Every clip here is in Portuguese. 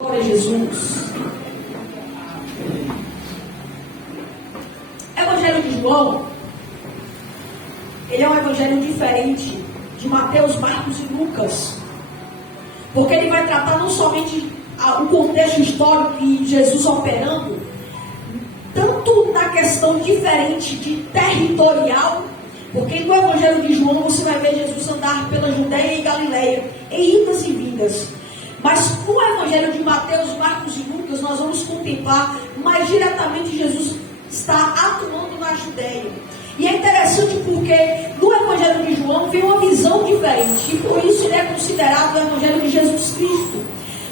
Glória a Jesus. O Evangelho de João, ele é um evangelho diferente de Mateus, Marcos e Lucas, porque ele vai tratar não somente o contexto histórico de Jesus operando, tanto na questão diferente de territorial, porque no Evangelho de João você vai ver Jesus andar pela Judeia e Galileia, em idas e vindas. Mas no Evangelho de Mateus, Marcos e Lucas, nós vamos contemplar mais diretamente Jesus está atuando na Judeia. E é interessante porque no Evangelho de João vem uma visão diferente, e por isso ele é considerado o Evangelho de Jesus Cristo.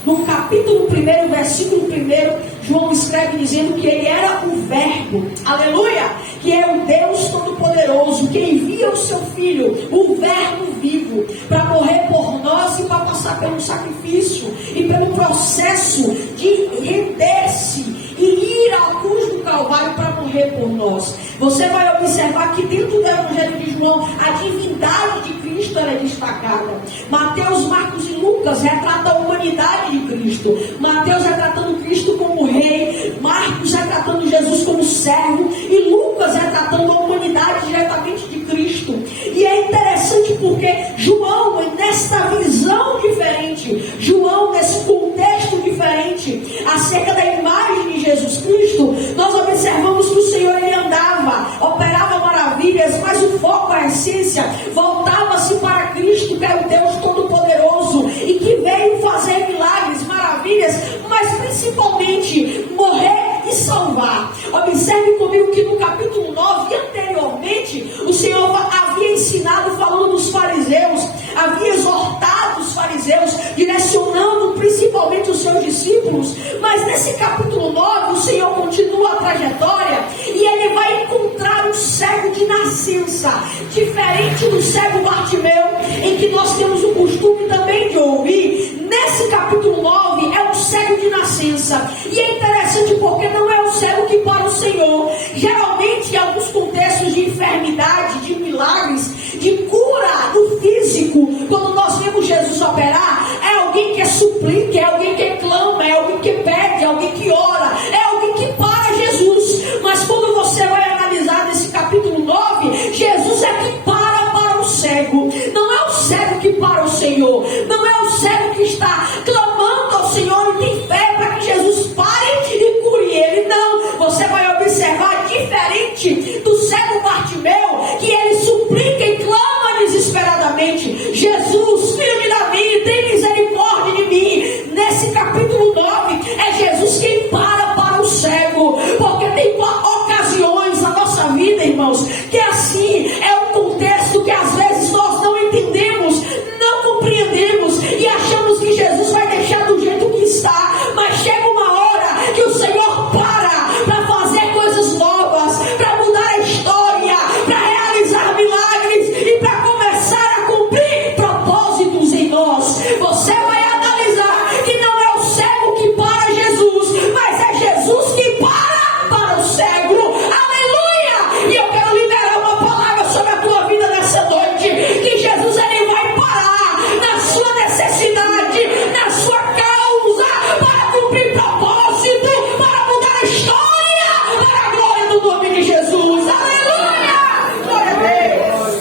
No capítulo 1, versículo 1, João escreve dizendo que ele era o Verbo, aleluia, que é o Deus Todo-Poderoso, que envia o seu Filho, o Verbo vivo, para morrer por nós e para passar pelo sacrifício e pelo processo de render-se e ir à cruz do Calvário para morrer por nós. Você vai observar que dentro do Evangelho de João, a divindade de Cristo é destacada. Mateus, Marcos e Lucas retratam a humanidade de Cristo. Mateus retratando Cristo como rei, Marcos retratando Jesus como servo e Lucas retratando a humanidade diretamente de Cristo. E é interessante porque João, nesta visão diferente, João, nesse contexto diferente, acerca da imagem de Jesus Cristo, nós observamos que o Senhor ele andava, operava maravilhas, mas o foco, a essência, voltava-se para Cristo, que é o Deus Todo-Poderoso e que veio fazer milagres, maravilhas, mas principalmente morrer e salvar. Observe comigo que no capítulo 9, anteriormente, o Senhor havia ensinado, falando dos fariseus, havia exortado os fariseus, direcionando principalmente os seus discípulos, mas nesse capítulo 9, o Senhor continua a trajetória e ele vai encontrar um cego de nascença, diferente do cego Bartimeu, em que nós temos o costume também de ouvir. Nesse capítulo 9 é um cego de nascença, e é interessante porque não é o cego que para o Senhor. Geralmente em alguns contextos de enfermidade, de milagres, de cura do físico, quando nós vemos Jesus operar, é alguém que suplica, é alguém que clama, é alguém que pede, é alguém que ora, é alguém que para Jesus. Mas quando você vai analisar nesse capítulo 9, Jesus é que para o cego. Não é o cego que para o Senhor, não é o cego que está clamando ao Senhor e tem fé para que Jesus pare e cure ele. Não, você vai observar diferente do cego Bartimeu, que ele suplica e clama desesperadamente: Jesus, filho de Davi, tem misericórdia de mim. Nesse capítulo 9 é Jesus quem para o cego, porque tem ocasiões na nossa vida, irmãos, que assim é um contexto que às vezes nós não entendemos, não compreendemos e achamos que Jesus vai deixar do jeito que está, mas chega uma hora que o Senhor para fazer coisas novas, para mudar a história, para realizar milagres e para começar a cumprir propósitos em nós. Você vai analisar que não é o cego que para Jesus, mas é Jesus que para o cego. Aleluia! E eu quero liberar uma palavra sobre a tua vida nessa noite, que Jesus ele vai parar na sua necessidade, na sua causa, para cumprir propósito, para mudar a história, para a glória do nome de Jesus. Aleluia! Glória a Deus!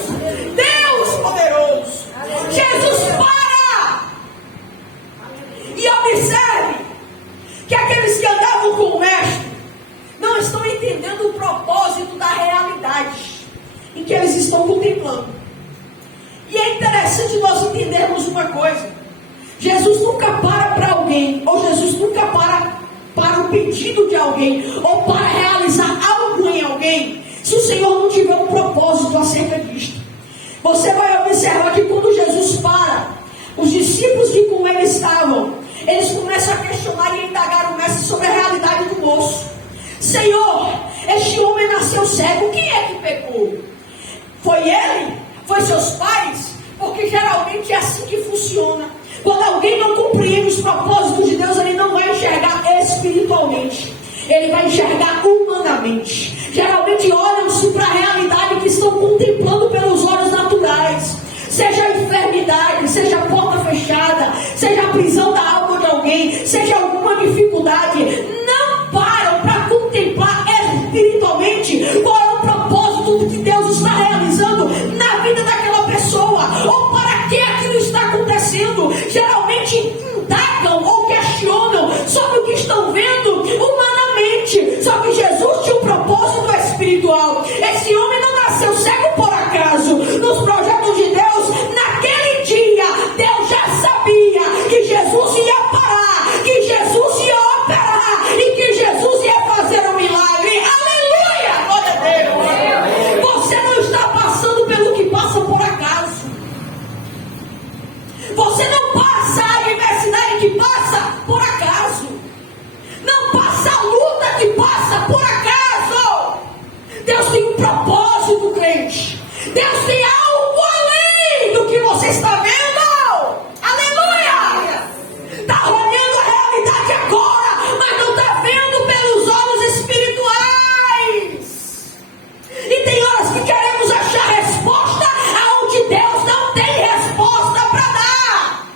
Deus poderoso! Jesus para! E observe que aqueles que andavam com o mestre não estão entendendo o propósito da realidade em que eles estão contemplando. E é interessante nós entendermos uma coisa: Jesus nunca para alguém, ou Jesus nunca para o pedido de alguém, ou para realizar algo em alguém, se o Senhor não tiver um propósito acerca disto. Você vai observar que quando Jesus para, os discípulos que com ele estavam, eles começam a questionar e indagar o mestre sobre a realidade do moço. Senhor, este homem nasceu cego, quem é que pecou? Foi ele? Foi seus pais? Porque geralmente é assim que funciona. Quando alguém não compreende os propósitos de Deus, ele não vai enxergar espiritualmente, ele vai enxergar humanamente. Geralmente olham-se para a realidade que estão contemplando pelos olhos naturais. Seja a enfermidade, seja a porta fechada, seja a prisão da alma de alguém, seja alguma dificuldade, não param para contemplar espiritualmente qual é o propósito que Deus está realizando na vida daquela pessoa, ou para que aquilo está acontecendo. Geralmente indagam ou questionam sobre o que estão vendo humanamente. Só que Jesus tinha um propósito espiritual. Esse homem não nasceu cego por acaso. Nos projetos de Deus, naquele dia, Deus já sabia que Jesus ia parar, que Jesus ia operar e que Jesus ia fazer um milagre. Aleluia! Glória a Deus! Você não está passando pelo que passa por acaso. Você não passa a adversidade que passa por acaso. Não passa a luta que passa por acaso. Deus tem um propósito, crente. Deus tem algo além do que você está vendo. Aleluia! Está olhando a realidade agora, mas não está vendo pelos olhos espirituais. E tem horas que queremos achar resposta aonde Deus não tem resposta para dar.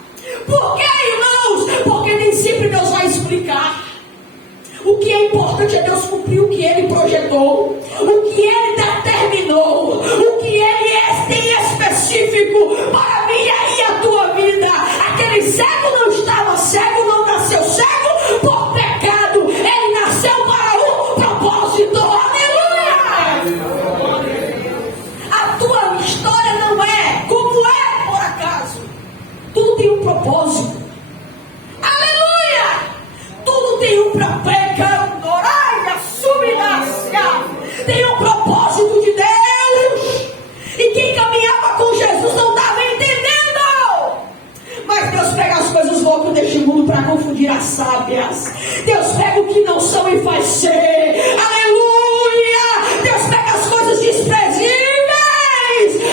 Por quê, irmãos? Porque nem sempre Deus vai explicar. O que é importante é Deus cumprir o que Ele projetou, o que Ele determinou, o que Ele tem específico para mim e a tua vida. Aquele cego não estava cego, não nasceu cego por pecado. Ele nasceu para um propósito. Aleluia! A tua história não é como é por acaso. Tudo tem um propósito. Aleluia! Tudo tem um propósito. Tem um propósito de Deus. E quem caminhava com Jesus não estava entendendo. Mas Deus pega as coisas loucas deste mundo para confundir as sábias. Deus pega o que não são e faz ser. Aleluia! Deus pega as coisas desprezíveis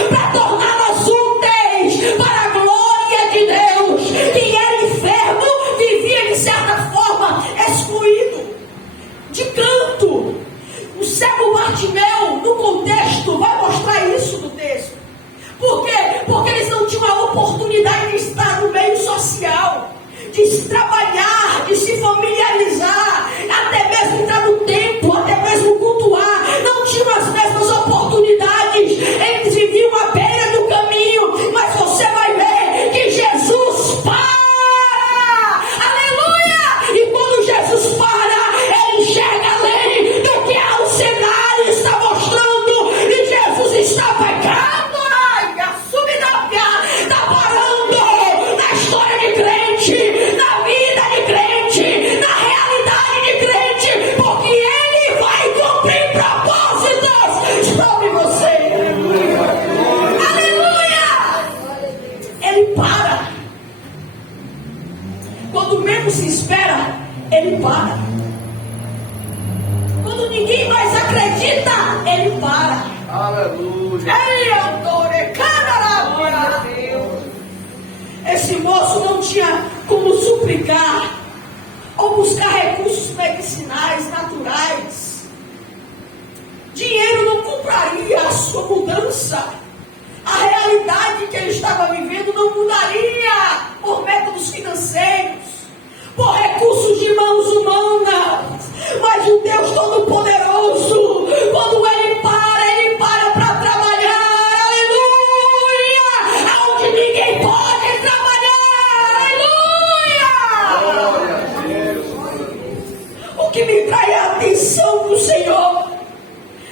para torná-las úteis para a glória de Deus. Quem era enfermo vivia de certa forma excluído, de canto. O cego Bartimeu, no contexto, vai mostrar isso no texto. Por quê? Porque eles não tinham a oportunidade de estar no meio social, de se trabalhar, de se familiarizar, até mesmo entrar no templo, até mesmo cultuar. Não tinham as mesmas oportunidades. Eles viviam à beira do caminho. Mas você vai ver que Jesus para. Aleluia! E quando Jesus para, ele enxerga além do que o cenário está mostrando. E Jesus está pegando. Está parando na história de crente, na vida de crente, na realidade de crente, porque Ele vai cumprir propósitos sobre você. Aleluia! Ele para. Quando menos se espera, Ele para. Quando ninguém mais acredita, Ele para. Aleluia! Esse moço não tinha como suplicar ou buscar recursos medicinais, naturais. Dinheiro não compraria a sua mudança. A realidade que ele estava vivendo não mudaria por métodos financeiros, por recursos de mãos humanas. Mas o Deus Todo-Poderoso, quando Ele para para trabalhar. Aleluia! Aonde ninguém pode trabalhar. Aleluia! O que me trai a atenção do Senhor,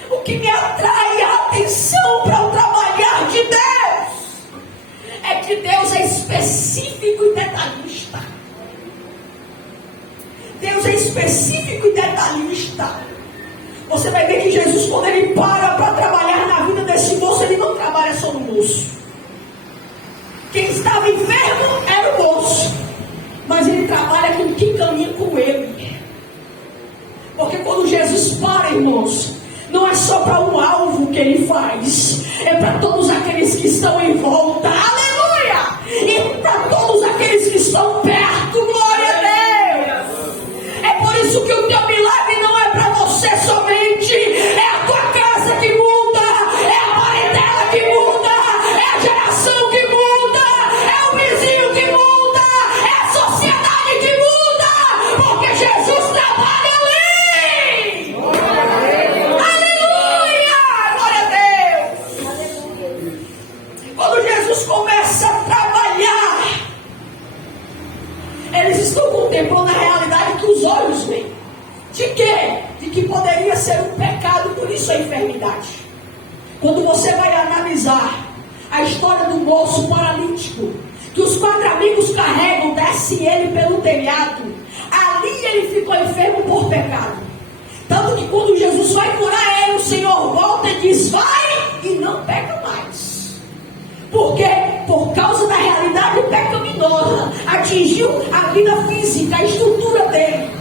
o que me atrai a atenção para o trabalhar de Deus, é que Deus é específico e detalhista. Deus é específico e detalhista. Você vai ver que Jesus, quando Ele para trabalhar na vida desse moço, Ele não trabalha só no moço. Quem estava enfermo era o moço, mas Ele trabalha com quem caminha com Ele. Porque quando Jesus para, irmãos, não é só para um alvo que Ele faz, é para todos aqueles que estão em volta. Aleluia! E para todos aqueles que estão perto. Glória a Deus! É por isso que o teu milagre não é para você somente. É a tua casa que muda, é a parentela que muda, é a geração que muda, é o vizinho que muda, é a sociedade que muda. ser um pecado, por isso a enfermidade. Quando você vai analisar a história do moço paralítico, que os 4 amigos carregam, desce ele pelo telhado, ali ele ficou enfermo por pecado. Tanto que quando Jesus vai curar ele, o Senhor volta e diz, vai e não peca mais. Porque por causa da realidade pecaminosa, atingiu a vida física, a estrutura dele,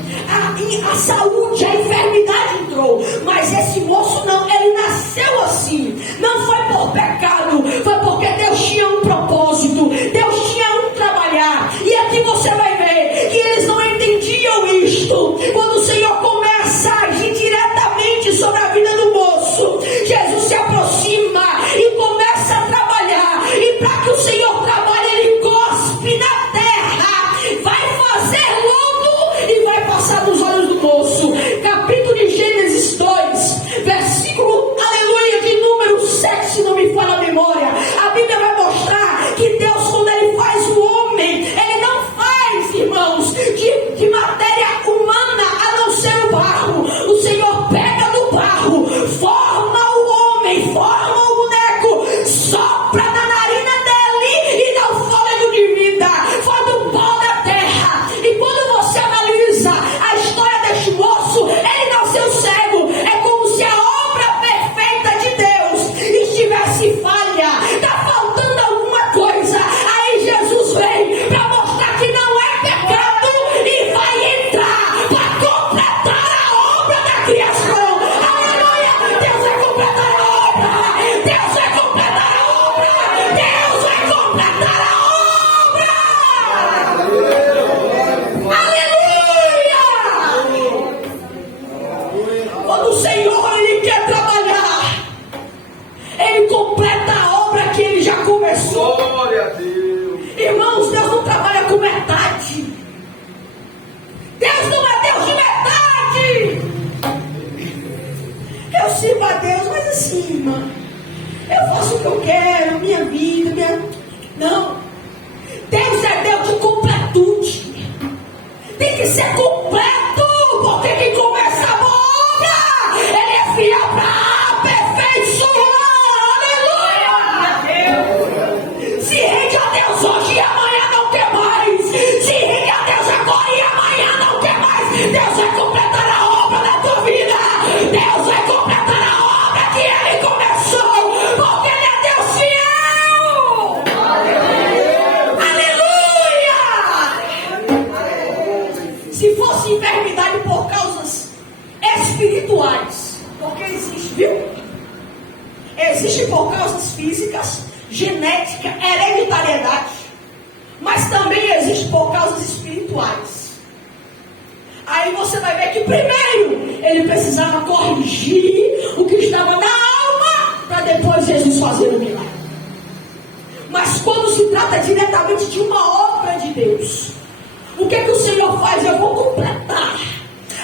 a saúde, a enfermidade entrou. Mas esse moço não, ele nasceu assim. Não foi por pecado, foi porque Deus tinha um propósito, Deus tinha um trabalhar. E aqui você vai ver que eles não entendiam isto. Quando o Senhor começa a agir diretamente sobre a vida do moço, Jesus se aproxima e começa a trabalhar. E para que o Senhor trabalhe, ele cospe na terra, vai fazer lodo e vai passar nos olhos do moço. Capítulo de Gênesis 2, versículo, aleluia, de número 7, se não me falha a memória. A Bíblia vai mostrar que Deus, quando ele faz o homem, ele não faz, irmãos, de matéria humana, a não ser o barro. O Senhor pega no barro, forma o homem, forma o boneco, sopra na narina dele e dá o fôlego de vida, faz o pó da terra. E quando você analisa a história deste moço, ele nasceu cego. É como se a obra perfeita de Deus estivesse falha, está faltando alguma coisa. Aí Jesus vem para mostrar que não é pecado e vai entrar para completar a obra da criação. Aleluia! Deus vai completar a obra! Deus vai completar a obra! Deus vai completar a obra! Aleluia! Quando o Senhor ele quer trabalhar, ele completa a obra que ele já começou. Glória a Deus. Irmãos, Deus não trabalha com metade. Deus não é Deus de metade. Eu sirvo a Deus, mas assim, irmã, eu faço o que eu quero, minha vida, Não. Deus é Deus de completude. Tem que ser completo, porque quem começa a boa obra, ele é fiel para aperfeiçoar. Aleluia! Se rende a Deus hoje e amanhã não quer mais. Se rende a Deus agora e amanhã não quer mais. Deus vai completar a obra da tua vida. Deus vai completar a obra que ele começou, porque ele é Deus fiel. Aleluia! Se fosse enfermidade por causas espirituais, porque existe, viu? Existe por causas físicas, genética, hereditariedade, mas também existe por causas espirituais. Aí você vai ver que primeiro ele precisava corrigir o que estava na alma, para depois Jesus fazer o milagre. Mas quando se trata diretamente de uma obra de Deus, o que o Senhor faz? Eu vou completar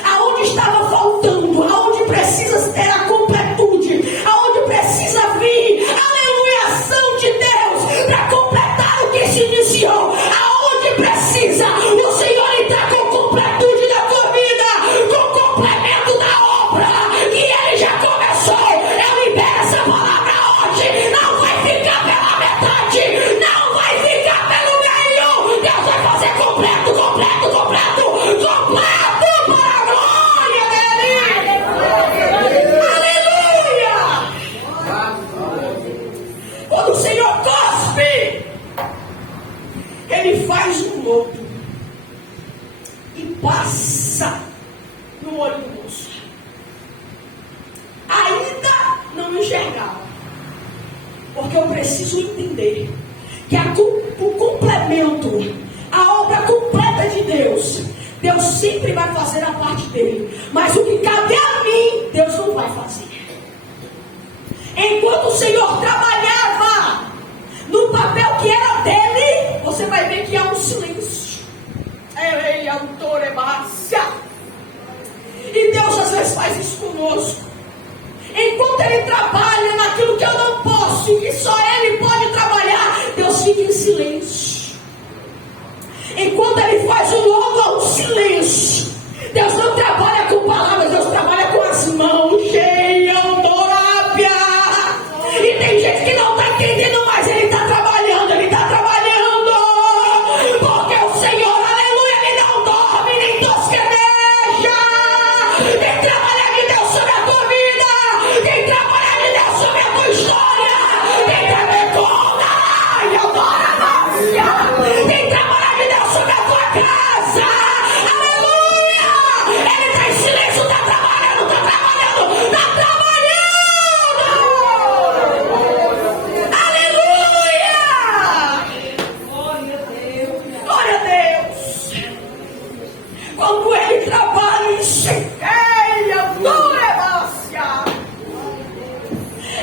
aonde estava faltando, aonde precisa ter a completude, aonde precisa vir, aleluia, ação de Deus para completar o que se iniciou. Aonde precisa o Senhor entrar com completude da tua vida, com complemento da obra que ele já começou. Eu libero essa palavra hoje. Não vai ficar pela metade, não vai ficar pelo meio. Deus vai fazer completo, completo, completo, completo para a glória dele. Aleluia! Quando o Senhor cospe, ele faz um lodo e passa no olho do moço. Ainda não enxergava, porque eu preciso entender que o complemento, a obra completa de Deus, Deus sempre vai fazer a parte dele, mas o que cabe a mim, Deus não vai fazer. Enquanto o Senhor trabalhava no papel que era dele, você vai ver que há um silêncio. Ele é autor, é márcia. E Deus às vezes faz isso conosco. Enquanto ele trabalha naquilo que eu não posso, e que só ele pode trabalhar, Deus fica em silêncio. Enquanto ele faz o lodo, há um silêncio. Deus não trabalha com palavras, Deus trabalha com as mãos.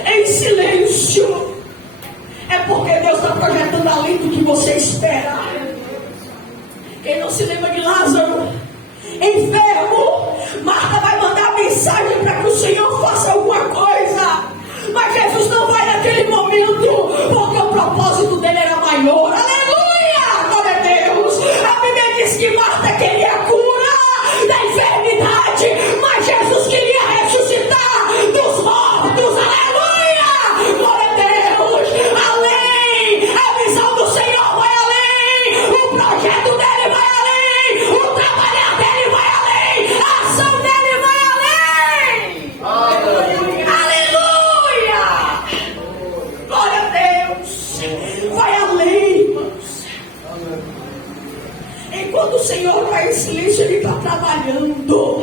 em silêncio, é porque Deus está projetando além do que você espera. Quem não se lembra de Lázaro, enfermo, Marta vai mandar mensagem para que o Senhor faça alguma coisa, mas Jesus não vai naquele momento, porque o propósito dele era maior. Aleluia, glória a Deus. A Bíblia diz que Marta queria a cura da enfermidade, mas Jesus queria ressuscitar dos mortos. Aleluia, glória a Deus. Além, a visão do Senhor vai além, o projeto dele vai além, o trabalhar dele vai além, a ação dele vai além. Aleluia, glória a Deus. Vai além, irmãos. Enquanto o Senhor vai em silêncio, Ele está trabalhando.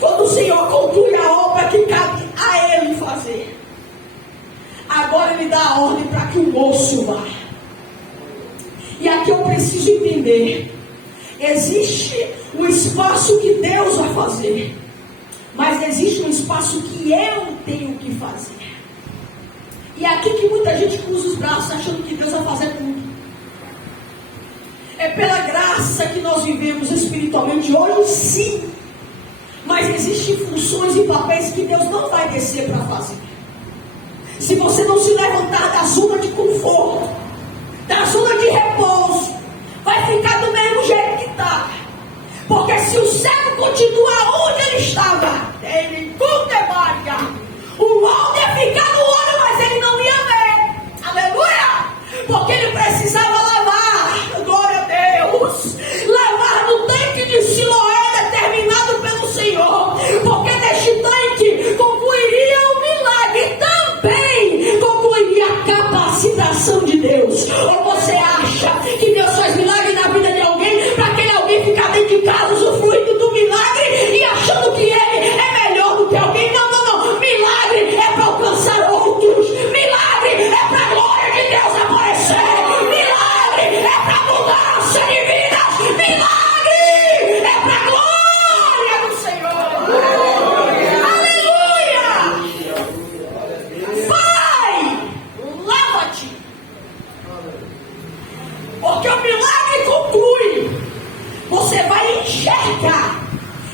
Quando o Senhor conclui a obra que cabe a Ele fazer, agora Ele dá a ordem para que o moço vá. E aqui eu preciso entender: existe um espaço que Deus vai fazer, mas existe um espaço que eu tenho que fazer. E é aqui que muita gente cruza os braços achando que Deus vai fazer tudo. É pela graça que nós vivemos espiritualmente hoje, sim. Mas existem funções e papéis que Deus não vai descer para fazer. Se você não se levantar da zona de conforto, da zona de repouso, vai ficar do mesmo jeito que está. Porque se o cego continua onde ele estava, ele o mal ia ficar no olho, mas ele não ia ver. Aleluia! Porque ele precisava lavar, glória a Deus, lavar no tanque de Siloé determinado pelo Senhor. Porque neste tanque concluiria o milagre, também concluiria a capacitação de Deus. Ou você acha que Deus faz milagre na vida de alguém para aquele alguém ficar dentro de casa usufruindo do milagre e achando que ele é melhor do que alguém? Não, não, não. Milagre é para alcançar outros. Milagre é para a glória de Deus aparecer. Milagre é para mudança de vidas. Milagre é para a glória do Senhor. Aleluia! Vai! Lava-te! Porque o milagre conclui. Você vai enxergar.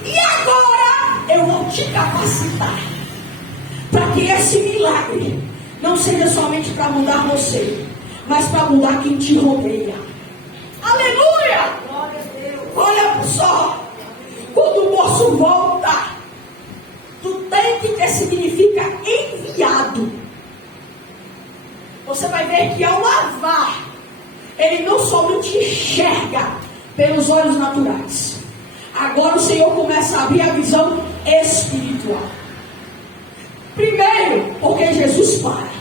E agora eu vou te capacitar para que esse milagre não seja somente para mudar você, mas para mudar quem te rodeia. Aleluia! Glória a Deus. Olha só, quando o moço volta do tanque, que significa enviado, você vai ver que ao lavar, ele não somente enxerga pelos olhos naturais. Agora o Senhor começa a abrir a visão espiritual. Primeiro, porque Jesus para.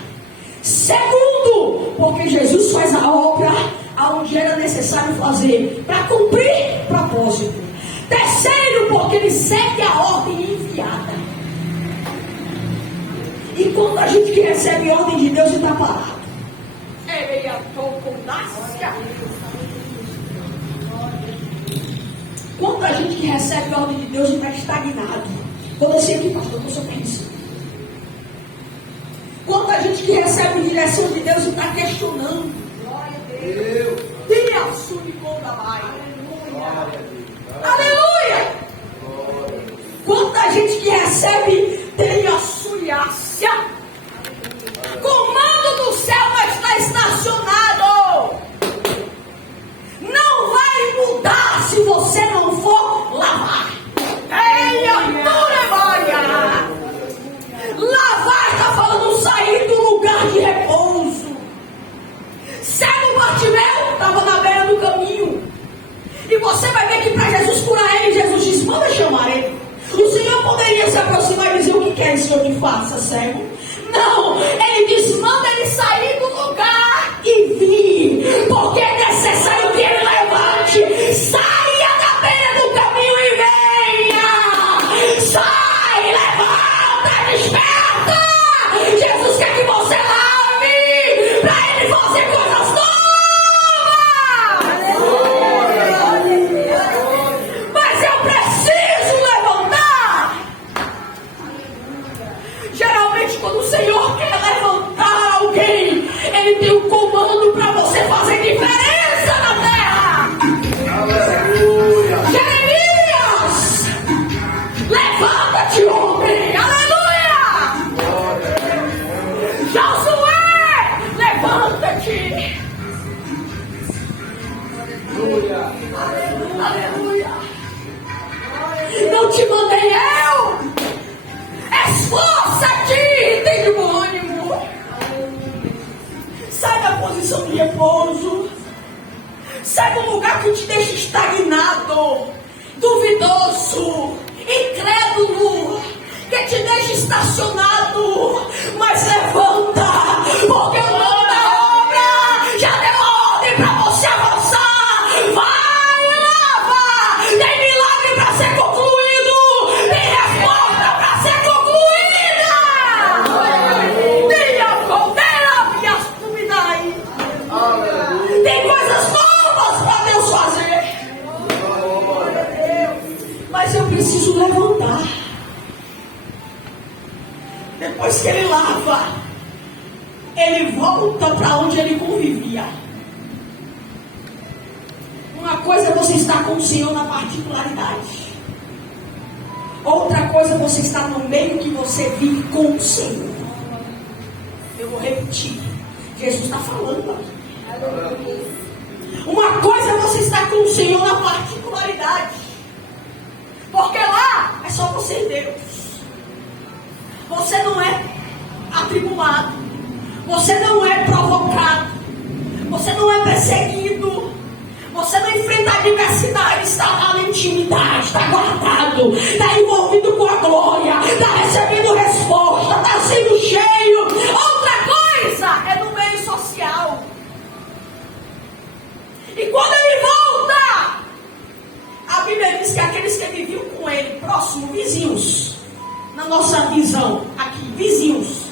Segundo, porque Jesus faz a obra aonde era necessário fazer para cumprir propósito. Terceiro, porque ele segue a ordem enviada. E quando a gente que recebe a ordem de Deus está parado, ele com dácia. Quando a gente que recebe a ordem de Deus está estagnado, quando eu sei que pastor, eu sou permissão. Quando a gente que recebe a direção de Deus está questionando, glória a Deus, tem assunto contra mais. Aleluia! Quanta gente que recebe tem a suiácia. Comando do céu mas está estacionado. Não vai mudar se você não for lavar. Lavar está falando sair do lugar de repouso. Cego Bartimeu estava na beira do caminho. E você vai ver que para Jesus curar ele, Jesus disse: manda chamar ele. O Senhor poderia se aproximar e dizer: o que quer esse Senhor que faça, cego? Não, ele disse: manda ele sair do lugar e vir, porque é necessário que ele levante. Saia da beira do caminho e venha. Sai, levanta, desperta. Jesus quer que você lave para ele fazer coisas novas. Aleluia. Não te mandei eu. Esforça-te, tem bom ânimo. Sai da posição de repouso. Sai do lugar que te deixa estagnado, duvidoso, incrédulo, que te deixa estacionado. Mas levanta, porque o nome da obra já deu ordem para você avançar. Vai, lava. Tem milagre para ser concluído. Tem reforma para ser concluída. Tem a caldeira e as tuminais. Tem coisas novas para Deus fazer. Mas eu preciso levantar. Depois que ele lava, ele volta para onde ele convivia. Uma coisa é você estar com o Senhor na particularidade. Outra coisa é você estar no meio que você vive com o Senhor. Eu vou repetir. Jesus está falando aqui. Uma coisa é você estar com o Senhor na particularidade. Porque lá é só você e Deus. Você não é atribulado. Você não é provocado. Você não é perseguido. Você não enfrenta a adversidade. Está lá na intimidade. Está guardado. Está envolvido com a glória. Está recebendo resposta. Está sendo cheio. Outra coisa é no meio social. E quando ele volta, a Bíblia diz que aqueles que viviam com ele, próximo, vizinhos, na nossa visão aqui, vizinhos,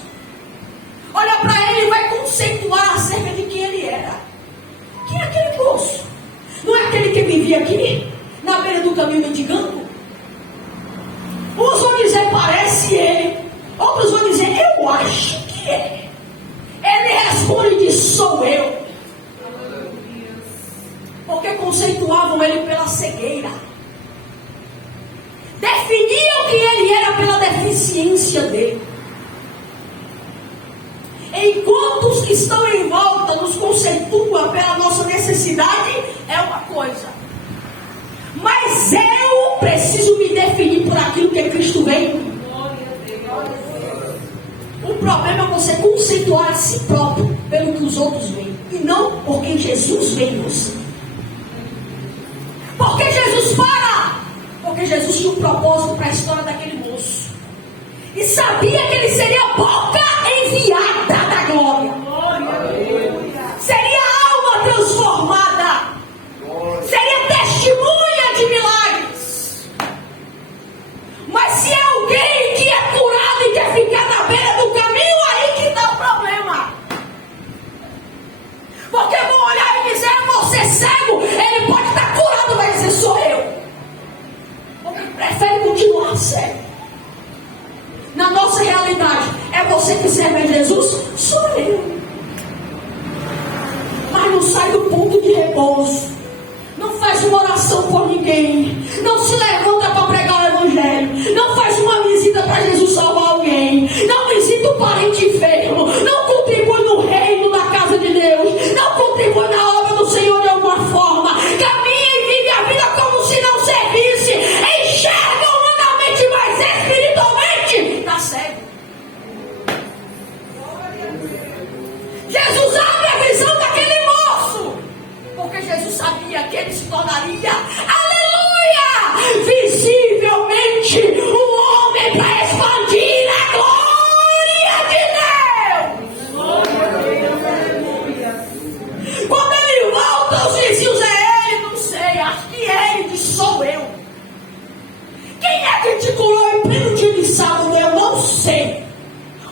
olha para ele e vai conceituar acerca de quem ele era. Quem é aquele moço? Não é aquele que vivia aqui, na beira do caminho mendigando? Uns vão dizer, parece ele. Outros vão dizer, eu acho que é. Ele responde e diz, sou eu. Porque conceituavam ele pela cegueira. Definiam quem ele era pela deficiência dele. Enquanto os que estão em volta nos conceituam pela nossa necessidade, é uma coisa. Mas eu preciso me definir por aquilo que Cristo veio. O problema é você conceituar a si próprio pelo que os outros veem. E não porque Jesus veio em você. Porque Jesus para? Porque Jesus tinha um propósito para a história daquele moço. E sabia que ele seria a boca enviada da glória. Seria a alma transformada. Seria testemunha de milagres. Mas se é alguém que é curado e quer ficar na beira do caminho, aí que dá o problema. Porque vão olhar e dizer, você cego, ele pode estar curado, vai dizer, sou eu. Porque prefere continuar cego. Na nossa realidade, é você que serve a Jesus? Sou eu. Mas não sai do ponto de repouso. Não faz uma oração por ninguém. Não se levanta para pregar o evangelho. Não faz uma visita para Jesus salvar alguém. Não visita um parente enfermo. Não contribui no reino da casa de Deus. Não contribui na obra do Senhor de alguma forma. Caminha e vive a vida como se não servisse. Enxerga humanamente, mas espiritualmente está cego. Jesus abre a visão daquele moço, porque Jesus sabia que ele se tornaria, aleluia, visivelmente um homem para expandir a glória de Deus. Quando ele volta, os vizinhos é ele, não sei, acho que ele diz, sou eu. Quem é que te curou em pleno dia de sábado? Eu não sei.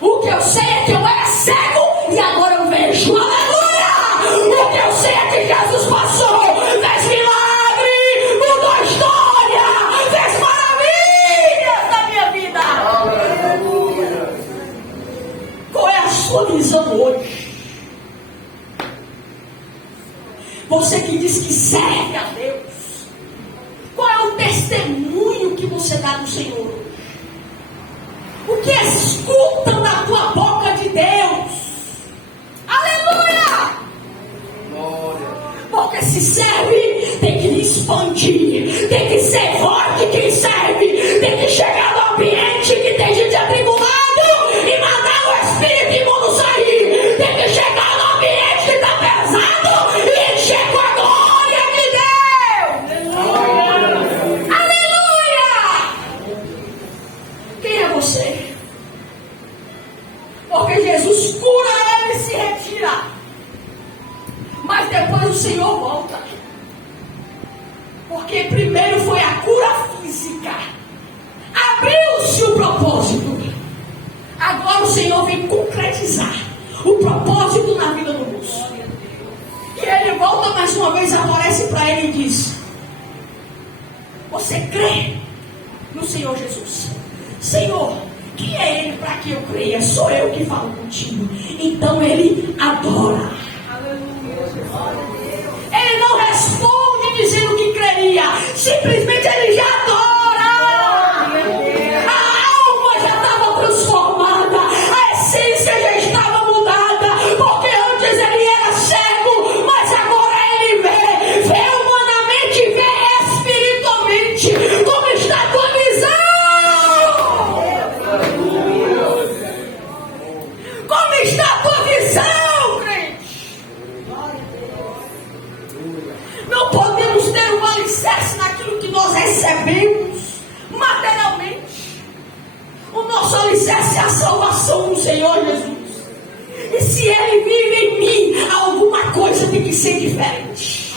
O que eu sei é que eu era cego e agora eu vejo. Aleluia! O que eu sei é que Jesus passou, fez milagre, mudou a história, fez maravilhas na minha vida. Aleluia! Qual é a sua visão hoje? Você que diz que serve a Deus, qual é o testemunho que você dá do Senhor? O que escutam da tua boca de Deus? Aleluia! Glória. Porque se se serve tem que expandir, tem que ser forte quem serve, tem que chegar no ambiente que tem gente atribulado e mandar o espírito imundo sair, tem que chegar no ambiente que está pesado e encher com a glória de Deus. Aleluia! Quem é você? Porque Jesus cura ele e se retira, mas depois o Senhor volta. Porque primeiro foi a cura física, abriu-se o propósito. Agora o Senhor vem concretizar o propósito na vida do moço. E ele volta mais uma vez, aparece para ele e diz: você crê no Senhor Jesus? Senhor, quem é ele para que eu creia? Sou eu que falo contigo. Então ele adora. Ele não responde dizendo que creria, simplesmente ele já adora. A alma já estava transformada, a essência já estava mudada, porque antes ele era cego, mas agora ele vê humanamente, vê espiritualmente. Como está a tua visão? Como está a tua visão, crente? Não podemos ter um alicerce naquilo que nós recebemos materialmente. O nosso alicerce é a salvação do Senhor Jesus. E se Ele vive em mim, alguma coisa tem que ser diferente.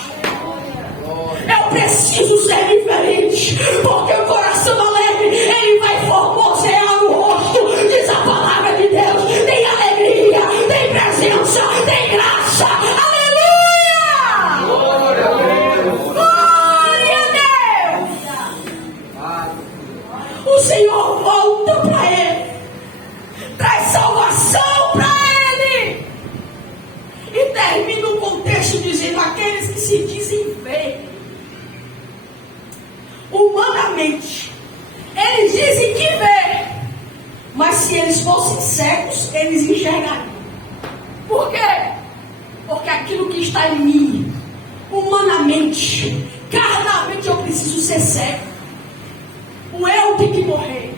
Eu preciso ser diferente, porque o coração alegre, ele vai formosear o rosto. Diz a palavra de Deus: tem alegria, tem presença, tem graça. Aleluia! Glória a Deus! O Senhor volta para ele, traz salvação para ele, e termina o contexto dizendo: aqueles que se dizem ver humanamente, eles dizem que vê, mas se eles fossem cegos, eles enxergariam. Por quê? Porque aquilo que está em mim, humanamente, carnalmente, eu preciso ser cego. O eu tem que morrer,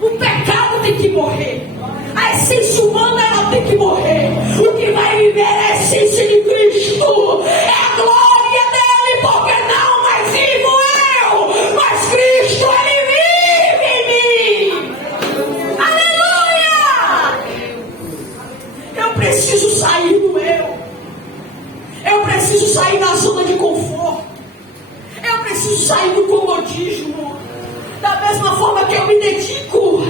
o pecado tem que morrer, a essência humana ela tem que morrer. O que vai viver é a essência de Cristo, é a glória dele, porque não mais vivo eu, mas Cristo, ele vive em mim. Aleluia! Eu preciso sair do eu preciso sair da zona de conforto, eu preciso sair do comodismo. Da mesma forma que eu me dedico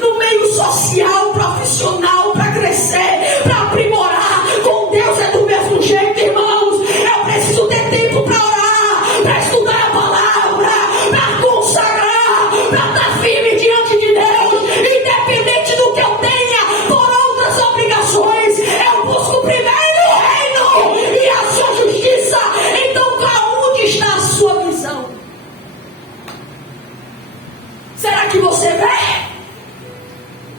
no meio social, profissional, para crescer, para aprimorar, com Deus é do mesmo jeito, irmãos. Eu preciso ter tempo para orar, para estudar a palavra, para consagrar, para estar firme diante de Deus, independente do que eu tenha por outras obrigações. Eu busco primeiro o reino e a sua justiça. Então, onde está a sua visão? Será que você vê?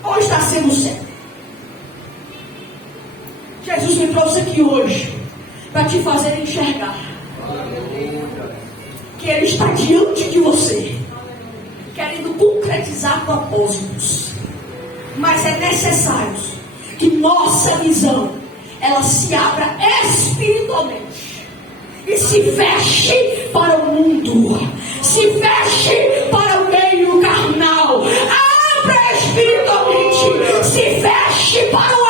Ou está sendo cego? Jesus me trouxe aqui hoje para te fazer enxergar que Ele está diante de você, querendo concretizar propósitos. Mas é necessário que nossa visão ela se abra espiritualmente e se feche para o mundo, se feche para o meio carnal. Abra espiritualmente, se feche para o